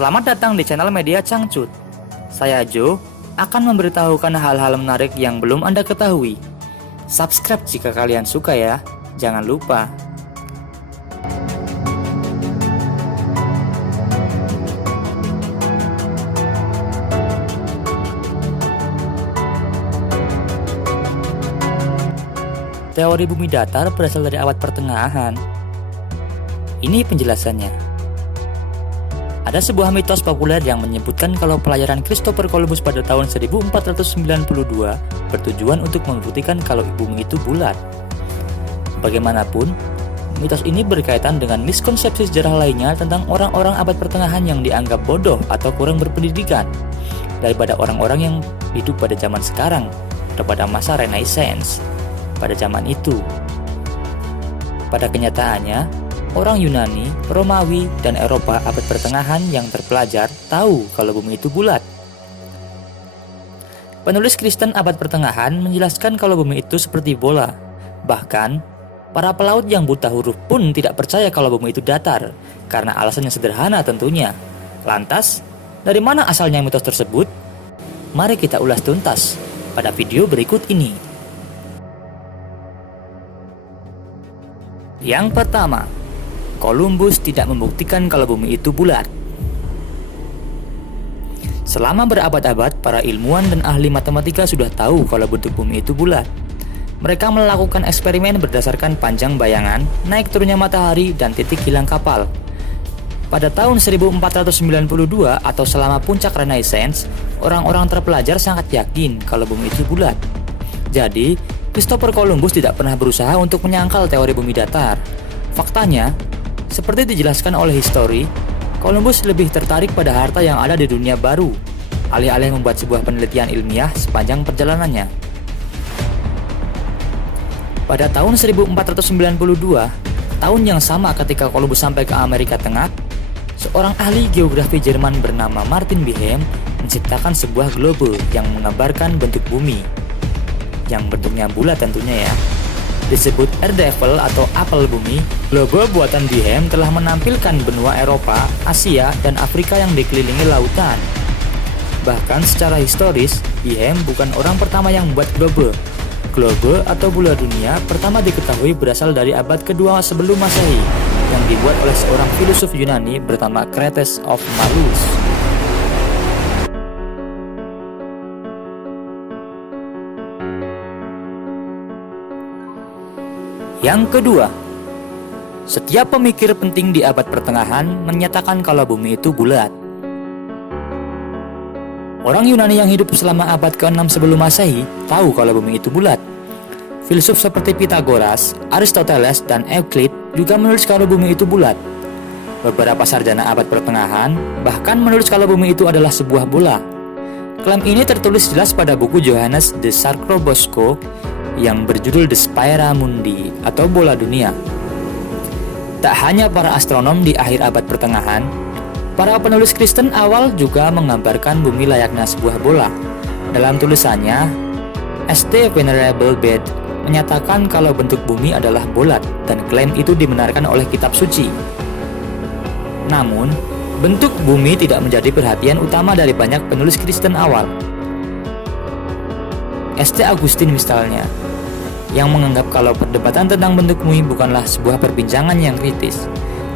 Selamat datang di channel Media Cangcut. Saya Jo akan memberitahukan hal-hal menarik yang belum Anda ketahui. Subscribe jika kalian suka ya, jangan lupa. Teori bumi datar berasal dari abad pertengahan. Ini penjelasannya. Ada sebuah mitos populer yang menyebutkan kalau pelayaran Christopher Columbus pada tahun 1492 bertujuan untuk membuktikan kalau bumi itu bulat. Bagaimanapun, mitos ini berkaitan dengan miskonsepsi sejarah lainnya tentang orang-orang abad pertengahan yang dianggap bodoh atau kurang berpendidikan daripada orang-orang yang hidup pada zaman sekarang atau pada masa Renaissance. Pada zaman itu, pada kenyataannya, orang Yunani, Romawi, dan Eropa abad pertengahan yang terpelajar tahu kalau bumi itu bulat. Penulis Kristen abad pertengahan menjelaskan kalau bumi itu seperti bola. Bahkan, para pelaut yang buta huruf pun tidak percaya kalau bumi itu datar, karena alasan yang sederhana tentunya. Lantas, dari mana asalnya mitos tersebut? Mari kita ulas tuntas pada video berikut ini. Yang pertama, Columbus tidak membuktikan kalau bumi itu bulat. Selama berabad-abad, para ilmuwan dan ahli matematika sudah tahu kalau bentuk bumi itu bulat. Mereka melakukan eksperimen berdasarkan panjang bayangan, naik turunnya matahari, dan titik hilang kapal. Pada tahun 1492 atau selama puncak Renaissance, orang-orang terpelajar sangat yakin kalau bumi itu bulat. Jadi, Christopher Columbus tidak pernah berusaha untuk menyangkal teori bumi datar. Faktanya, seperti dijelaskan oleh histori, Columbus lebih tertarik pada harta yang ada di dunia baru, alih-alih membuat sebuah penelitian ilmiah sepanjang perjalanannya. Pada tahun 1492, tahun yang sama ketika Columbus sampai ke Amerika Tengah, seorang ahli geografi Jerman bernama Martin Behem menciptakan sebuah globe yang menggambarkan bentuk bumi, yang bentuknya bulat tentunya ya. Disebut Air Devil atau apel bumi, globe buatan Behem telah menampilkan benua Eropa, Asia, dan Afrika yang dikelilingi lautan. Bahkan secara historis, Behem bukan orang pertama yang membuat globe. Globe atau bola dunia pertama diketahui berasal dari abad kedua sebelum Masehi, yang dibuat oleh seorang filosof Yunani bernama Crates of Marus. Yang kedua, setiap pemikir penting di abad pertengahan menyatakan kalau bumi itu bulat. Orang Yunani yang hidup selama abad ke-6 sebelum Masehi tahu kalau bumi itu bulat. Filsuf seperti Pythagoras, Aristoteles, dan Euclid juga menulis kalau bumi itu bulat. Beberapa sarjana abad pertengahan bahkan menulis kalau bumi itu adalah sebuah bola. Klaim ini tertulis jelas pada buku Johannes de Sacrobosco yang berjudul The Sphaera Mundi atau bola dunia. Tak hanya para astronom di akhir abad pertengahan, para penulis Kristen awal juga menggambarkan bumi layaknya sebuah bola. Dalam tulisannya, St. Venerable Bede menyatakan kalau bentuk bumi adalah bulat dan klaim itu dibenarkan oleh kitab suci. Namun, bentuk bumi tidak menjadi perhatian utama dari banyak penulis Kristen awal. St. Augustine misalnya, yang menganggap kalau perdebatan tentang bentuk bumi bukanlah sebuah perbincangan yang kritis.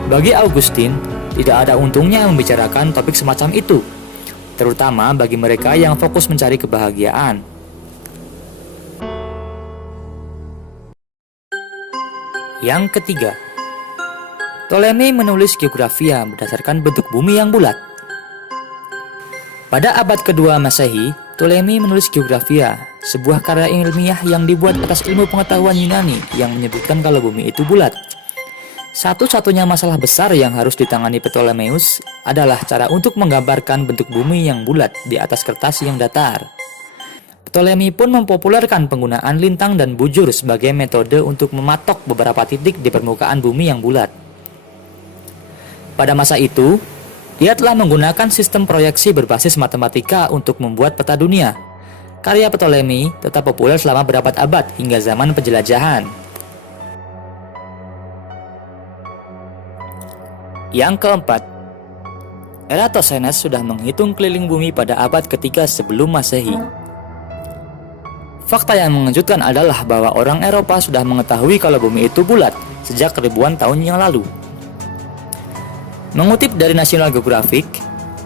Bagi Augustine, tidak ada untungnya membicarakan topik semacam itu, terutama bagi mereka yang fokus mencari kebahagiaan. Yang ketiga, Ptolemy menulis Geografia berdasarkan bentuk bumi yang bulat. Pada abad kedua Masehi, Ptolemy menulis Geografia, sebuah karya ilmiah yang dibuat atas ilmu pengetahuan Yunani yang menyebutkan kalau bumi itu bulat. Satu-satunya masalah besar yang harus ditangani Ptolemeus adalah cara untuk menggambarkan bentuk bumi yang bulat di atas kertas yang datar. Ptolemy pun mempopulerkan penggunaan lintang dan bujur sebagai metode untuk mematok beberapa titik di permukaan bumi yang bulat. Pada masa itu, dia telah menggunakan sistem proyeksi berbasis matematika untuk membuat peta dunia. Karya Ptolemy tetap populer selama berabad-abad hingga zaman penjelajahan. Yang keempat, Eratosthenes sudah menghitung keliling bumi pada abad ketiga sebelum Masehi. Fakta yang mengejutkan adalah bahwa orang Eropa sudah mengetahui kalau bumi itu bulat sejak ribuan tahun yang lalu. Mengutip dari National Geographic,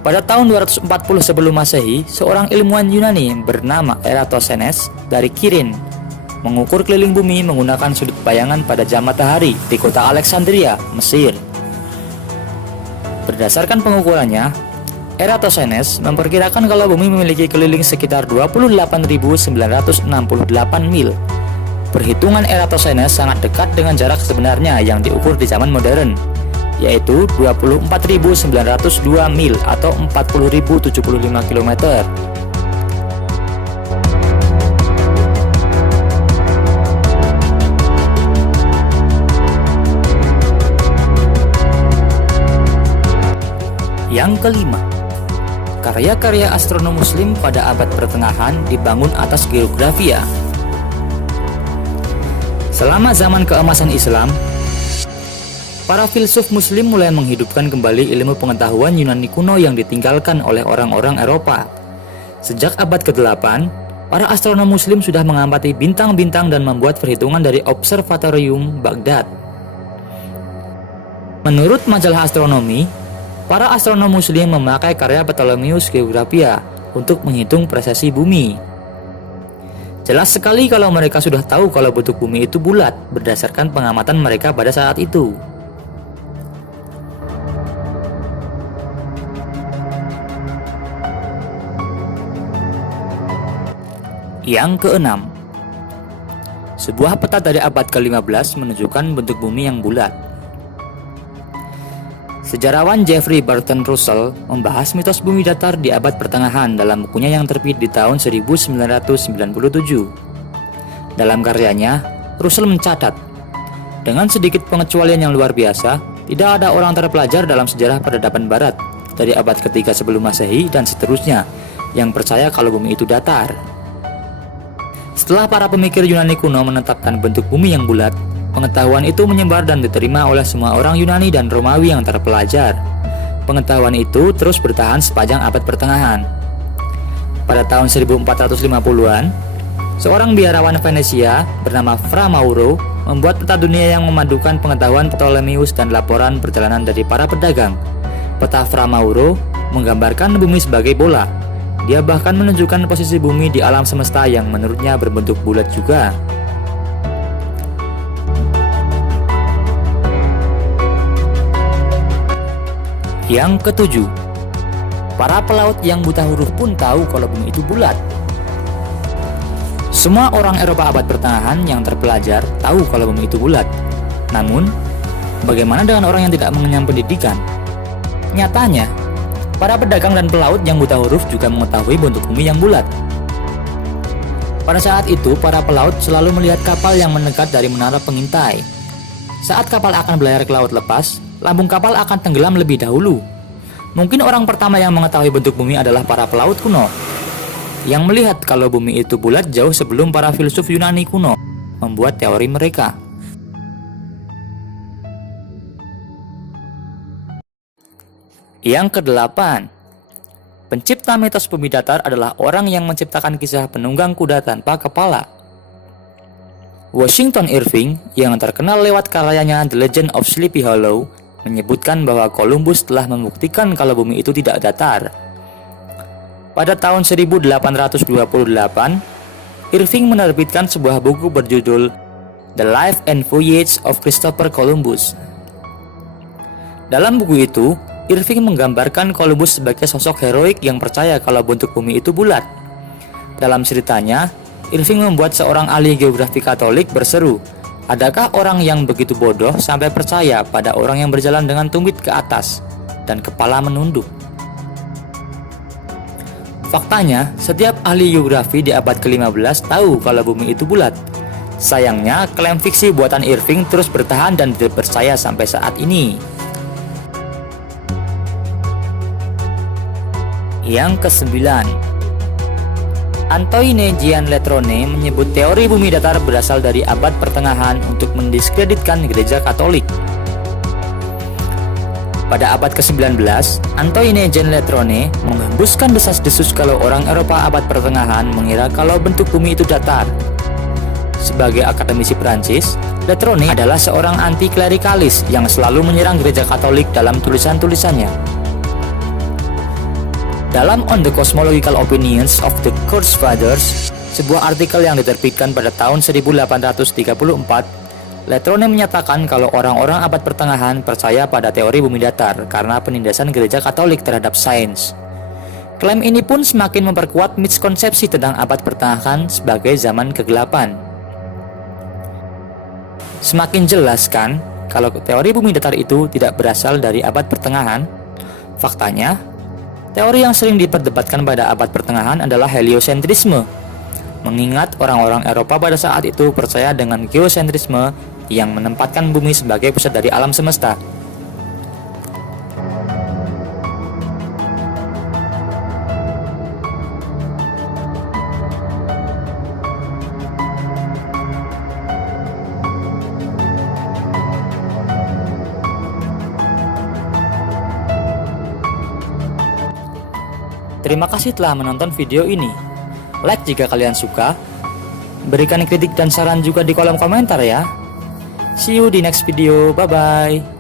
pada tahun 240 sebelum Masehi, seorang ilmuwan Yunani bernama Eratosthenes dari Kirin mengukur keliling bumi menggunakan sudut bayangan pada jam matahari di kota Alexandria, Mesir. Berdasarkan pengukurannya, Eratosthenes memperkirakan kalau bumi memiliki keliling sekitar 28.968 mil. Perhitungan Eratosthenes sangat dekat dengan jarak sebenarnya yang diukur di zaman modern, yaitu 24.902 mil atau 40.075 km. Yang kelima, karya-karya astronom Muslim pada abad pertengahan dibangun atas geografia. Selama zaman keemasan Islam, para filsuf Muslim mulai menghidupkan kembali ilmu pengetahuan Yunani kuno yang ditinggalkan oleh orang-orang Eropa. Sejak abad ke-8, para astronom Muslim sudah mengamati bintang-bintang dan membuat perhitungan dari Observatorium Baghdad. Menurut majalah astronomi, para astronom Muslim memakai karya Ptolemeus Geographia untuk menghitung presesi bumi. Jelas sekali kalau mereka sudah tahu kalau bentuk bumi itu bulat berdasarkan pengamatan mereka pada saat itu. Yang keenam, sebuah peta dari abad ke-15 menunjukkan bentuk bumi yang bulat. Sejarawan Jeffrey Burton Russell membahas mitos bumi datar di abad pertengahan dalam bukunya yang terbit di tahun 1997. Dalam karyanya, Russell mencatat, dengan sedikit pengecualian yang luar biasa, tidak ada orang terpelajar dalam sejarah peradaban barat dari abad ketiga sebelum Masehi dan seterusnya yang percaya kalau bumi itu datar. Setelah para pemikir Yunani kuno menetapkan bentuk bumi yang bulat, pengetahuan itu menyebar dan diterima oleh semua orang Yunani dan Romawi yang terpelajar. Pengetahuan itu terus bertahan sepanjang abad pertengahan. Pada tahun 1450-an, seorang biarawan Venesia bernama Fra Mauro membuat peta dunia yang memadukan pengetahuan Ptolemeus dan laporan perjalanan dari para pedagang. Peta Fra Mauro menggambarkan bumi sebagai bola. Dia bahkan menunjukkan posisi bumi di alam semesta yang menurutnya berbentuk bulat juga. Yang ketujuh, para pelaut yang buta huruf pun tahu kalau bumi itu bulat. Semua orang Eropa abad pertengahan yang terpelajar tahu kalau bumi itu bulat. Namun, bagaimana dengan orang yang tidak mengenyam pendidikan? Nyatanya, para pedagang dan pelaut yang buta huruf juga mengetahui bentuk bumi yang bulat. Pada saat itu, para pelaut selalu melihat kapal yang mendekat dari menara pengintai. Saat kapal akan berlayar ke laut lepas, lambung kapal akan tenggelam lebih dahulu. Mungkin orang pertama yang mengetahui bentuk bumi adalah para pelaut kuno, yang melihat kalau bumi itu bulat jauh sebelum para filsuf Yunani kuno membuat teori mereka. Yang kedelapan, pencipta mitos bumi datar adalah orang yang menciptakan kisah penunggang kuda tanpa kepala. Washington Irving yang terkenal lewat karyanya The Legend of Sleepy Hollow menyebutkan bahwa Columbus telah membuktikan kalau bumi itu tidak datar. Pada tahun 1828, Irving menerbitkan sebuah buku berjudul The Life and Voyage of Christopher Columbus. Dalam buku itu, Irving menggambarkan Columbus sebagai sosok heroik yang percaya kalau bentuk bumi itu bulat. Dalam ceritanya, Irving membuat seorang ahli geografi Katolik berseru, "Adakah orang yang begitu bodoh sampai percaya pada orang yang berjalan dengan tumit ke atas dan kepala menunduk?" Faktanya, setiap ahli geografi di abad ke-15 tahu kalau bumi itu bulat. Sayangnya, klaim fiksi buatan Irving terus bertahan dan dipercaya sampai saat ini. Yang kesembilan, Antoine Jean Letrone menyebut teori bumi datar berasal dari abad pertengahan untuk mendiskreditkan gereja Katolik. Pada abad ke-19, Antoine Jean Letronne menghembuskan desas-desus kalau orang Eropa abad pertengahan mengira kalau bentuk bumi itu datar. Sebagai akademisi Prancis, Letronne adalah seorang anti-klerikalis yang selalu menyerang gereja Katolik dalam tulisan-tulisannya. Dalam On the Cosmological Opinions of the Church Fathers, sebuah artikel yang diterbitkan pada tahun 1834, Letronne menyatakan kalau orang-orang abad pertengahan percaya pada teori bumi datar karena penindasan gereja Katolik terhadap sains. Klaim ini pun semakin memperkuat miskonsepsi tentang abad pertengahan sebagai zaman kegelapan. Semakin jelas kan kalau teori bumi datar itu tidak berasal dari abad pertengahan? Faktanya, teori yang sering diperdebatkan pada abad pertengahan adalah heliosentrisme. Mengingat orang-orang Eropa pada saat itu percaya dengan geosentrisme yang menempatkan bumi sebagai pusat dari alam semesta. Terima kasih telah menonton video ini. Like jika kalian suka. Berikan kritik dan saran juga di kolom komentar ya. See you di next video. Bye bye.